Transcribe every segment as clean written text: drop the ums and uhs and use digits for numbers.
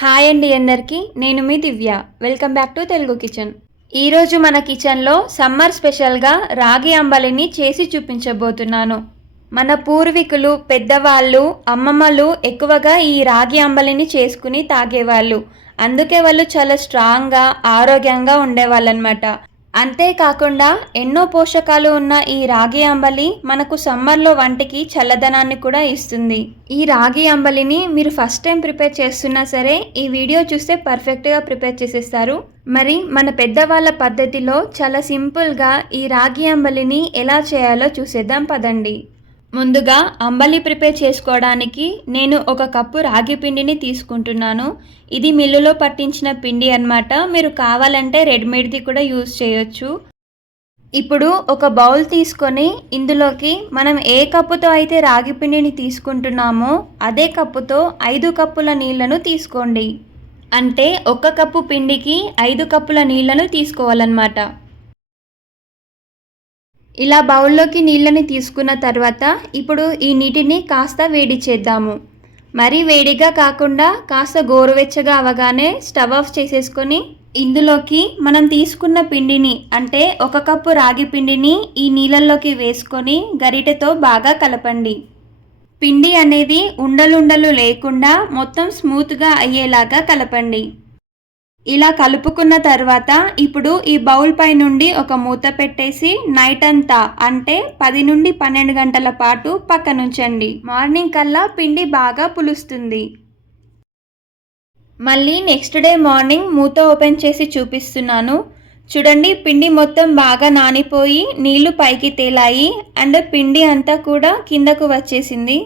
Hi అండి అందరికీ, నేను మీ Divya. Welcome back to Telugu kitchen. ఈరోజు మన కిచెన్లో సమ్మర్ స్పెషల్గా రాగి అంబలిని చేసి చూపించబోతున్నాను. మన పూర్వీకులు, పెద్దవాళ్ళు, అమ్మమ్మలు ఎక్కువగా ఈ రాగి అంబలిని చేసుకుని తాగేవాళ్ళు. అందుకే వాళ్ళు చాలా స్ట్రాంగ్గా, ఆరోగ్యంగా ఉండేవాళ్ళనమాట. అంతేకాకుండా ఎన్నో పోషకాలు ఉన్న ఈ రాగి అంబలి మనకు సమ్మర్లో వంటికి చల్లదనాన్ని కూడా ఇస్తుంది. ఈ రాగి అంబలిని మీరు ఫస్ట్ టైం ప్రిపేర్ చేస్తున్నా సరే ఈ వీడియో చూస్తే పర్ఫెక్ట్గా ప్రిపేర్ చేసేస్తారు. మరి మన పెద్దవాళ్ళ పద్ధతిలో చాలా సింపుల్గా ఈ రాగి అంబలిని ఎలా చేయాలో చూసేద్దాం పదండి. ముందుగా అంబలి ప్రిపేర్ చేసుకోవడానికి నేను 1 కప్పు రాగి పిండిని తీసుకుంటున్నాను. ఇది మిల్లులో పట్టించిన పిండి అన్నమాట. మీరు కావాలంటే రెడీమేడ్ది కూడా యూజ్ చేయొచ్చు. ఇప్పుడు ఒక బౌల్ తీసుకొని ఇందులోకి మనం ఏ కప్పుతో అయితే రాగి పిండిని తీసుకుంటున్నామో అదే కప్పుతో 5 కప్పుల నీళ్లను తీసుకోండి. అంటే 1 కప్పు పిండికి 5 కప్పుల నీళ్లను తీసుకోవాలన్నమాట. ఇలా బౌల్లోకి నీళ్ళని తీసుకున్న తర్వాత ఇప్పుడు ఈ నీటిని కాస్త వేడి చేద్దాము. మరీ వేడిగా కాకుండా కాస్త గోరువెచ్చగా అవగానే స్టవ్ ఆఫ్ చేసేసుకొని ఇందులోకి మనం తీసుకున్న పిండిని అంటే 1 కప్పు రాగి పిండిని ఈ నీళ్ళల్లోకి వేసుకొని గరిటెతో బాగా కలపండి. పిండి అనేది ఉండలుండలు లేకుండా మొత్తం స్మూత్గా అయ్యేలాగా కలపండి. ఇలా కలుపుకున్న తర్వాత ఇప్పుడు ఈ బౌల్ పై నుండి ఒక మూత పెట్టేసి నైట్ అంతా అంటే 10 నుండి 12 గంటల పాటు పక్కనుంచండి. మార్నింగ్ కల్లా పిండి బాగా పులుస్తుంది. మళ్ళీ నెక్స్ట్ డే మార్నింగ్ మూత ఓపెన్ చేసి చూపిస్తున్నాను. చూడండి, పిండి మొత్తం బాగా నానిపోయి నీళ్లు పైకి తేలాయి అండ్ పిండి అంతా కూడా కిందకు వచ్చేసింది.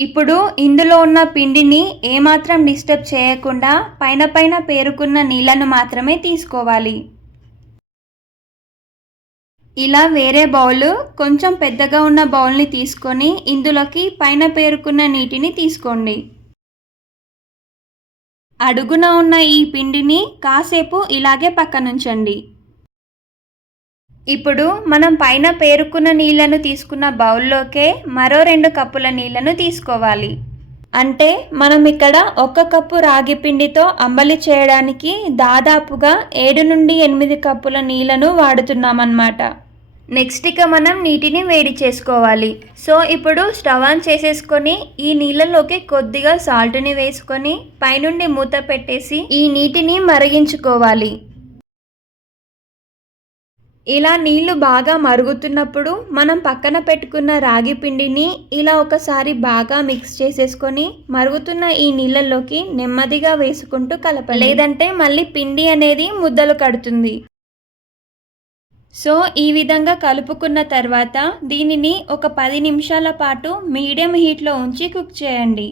ఇప్పుడు ఇందులో ఉన్న పిండిని ఏమాత్రం డిస్టర్బ్ చేయకుండా పైన పేరుకున్న నీళ్లను మాత్రమే తీసుకోవాలి. ఇలా వేరే బౌల్, కొంచెం పెద్దగా ఉన్న బౌల్ని తీసుకొని ఇందులోకి పైన పేరుకున్న నీటిని తీసుకోండి. అడుగున ఉన్న ఈ పిండిని కాసేపు ఇలాగే పక్కనుంచండి. ఇప్పుడు మనం పైన పేరుకున్న నీళ్లను తీసుకున్న బౌల్లోకే మరో 2 కప్పుల నీళ్లను తీసుకోవాలి. అంటే మనం ఇక్కడ 1 కప్పు రాగి పిండితో అంబలి చేయడానికి దాదాపుగా 7 నుండి 8 కప్పుల నీళ్లను వాడుతున్నామన్నమాట. నెక్స్ట్ ఇక మనం నీటిని వేడి చేసుకోవాలి. సో ఇప్పుడు స్టవ్ ఆన్ చేసేసుకొని ఈ నీళ్ళలోకి కొద్దిగా సాల్ట్ని వేసుకొని పైనుండి మూత పెట్టేసి ఈ నీటిని మరిగించుకోవాలి. ఇలా నీళ్లు బాగా మరుగుతున్నప్పుడు మనం పక్కన పెట్టుకున్న రాగి పిండిని ఇలా ఒకసారి బాగా మిక్స్ చేసేసుకొని మరుగుతున్న ఈ నీళ్ళల్లోకి నెమ్మదిగా వేసుకుంటూ కలపండి. లేదంటే మళ్ళీ పిండి అనేది ముద్దలు కడుతుంది. సో ఈ విధంగా కలుపుకున్న తర్వాత దీనిని ఒక 10 నిమిషాల పాటు మీడియం హీట్లో ఉంచి కుక్ చేయండి.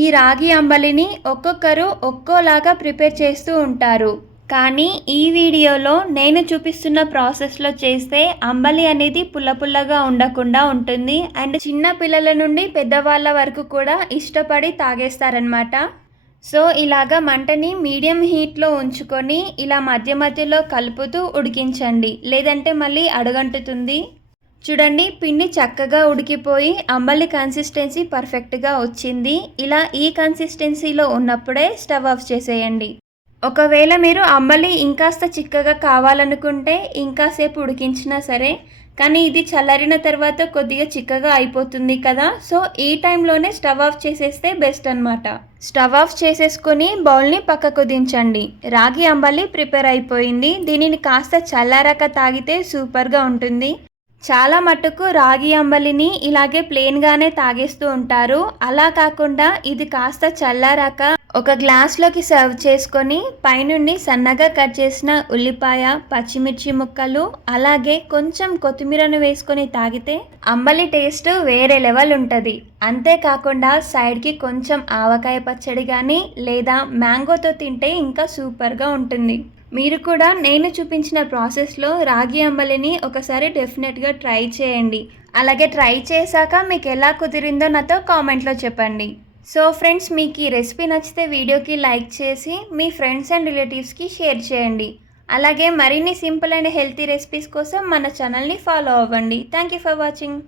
ఈ రాగి అంబలిని ఒక్కొక్కరు ఒక్కోలాగా ప్రిపేర్ చేస్తూ ఉంటారు. కానీ ఈ వీడియోలో నేను చూపిస్తున్న ప్రాసెస్లో చేస్తే అంబలి అనేది పుల్లగా ఉండకుండా ఉంటుంది అండ్ చిన్న పిల్లల నుండి పెద్దవాళ్ళ వరకు కూడా ఇష్టపడి తాగేస్తారనమాట. సో ఇలాగా మంటని మీడియం హీట్లో ఉంచుకొని ఇలా మధ్యలో కలుపుతూ ఉడికించండి, లేదంటే మళ్ళీ అడుగంటుతుంది. చూడండి, పిండి చక్కగా ఉడికిపోయి అంబలి కన్సిస్టెన్సీ పర్ఫెక్ట్గా వచ్చింది. ఇలా ఈ కన్సిస్టెన్సీలో ఉన్నప్పుడే స్టవ్ ఆఫ్ చేసేయండి. ఒకవేళ మీరు అంబలి ఇంకాస్త చిక్కగా కావాలనుకుంటే ఇంకాసేపు ఉడికించినా సరే, కానీ ఇది చల్లారిన తర్వాత కొద్దిగా చిక్కగా అయిపోతుంది కదా. సో ఈ టైంలోనే స్టవ్ ఆఫ్ చేసేస్తే బెస్ట్ అనమాట. స్టవ్ ఆఫ్ చేసేసుకొని బౌల్ని పక్కకు దించండి. రాగి అంబలి ప్రిపేర్ అయిపోయింది. దీనిని కాస్త చల్లారాక తాగితే సూపర్గా ఉంటుంది. చాలా మట్టుకు రాగి అంబలిని ఇలాగే ప్లెయిన్గానే తాగేస్తూ ఉంటారు. అలా కాకుండా ఇది కాస్త చల్లారాక ఒక గ్లాస్లోకి సర్వ్ చేసుకొని పైనుండి సన్నగా కట్ చేసిన ఉల్లిపాయ, పచ్చిమిర్చి ముక్కలు, అలాగే కొంచెం కొత్తిమీరను వేసుకొని తాగితే అంబలి టేస్ట్ వేరే లెవెల్ ఉంటుంది. అంతేకాకుండా సైడ్కి కొంచెం ఆవకాయ పచ్చడి కానీ లేదా మ్యాంగోతో తింటే ఇంకా సూపర్గా ఉంటుంది. మీరు కూడా నేను చూపించిన ప్రాసెస్లో రాగి అంబలిని ఒకసారి డెఫినెట్గా ట్రై చేయండి. అలాగే ట్రై చేశాక మీకు ఎలా కుదిరిందో నాతో కామెంట్లో చెప్పండి. సో ఫ్రెండ్స్, మీకు ఈ రెసిపీ నచ్చితే వీడియోకి లైక్ చేసి మీ ఫ్రెండ్స్ అండ్ రిలేటివ్స్కి షేర్ చేయండి. అలాగే మరిన్ని సింపుల్ అండ్ హెల్తీ రెసిపీస్ కోసం మన ఛానల్ని ఫాలో అవ్వండి. Thank you for watching.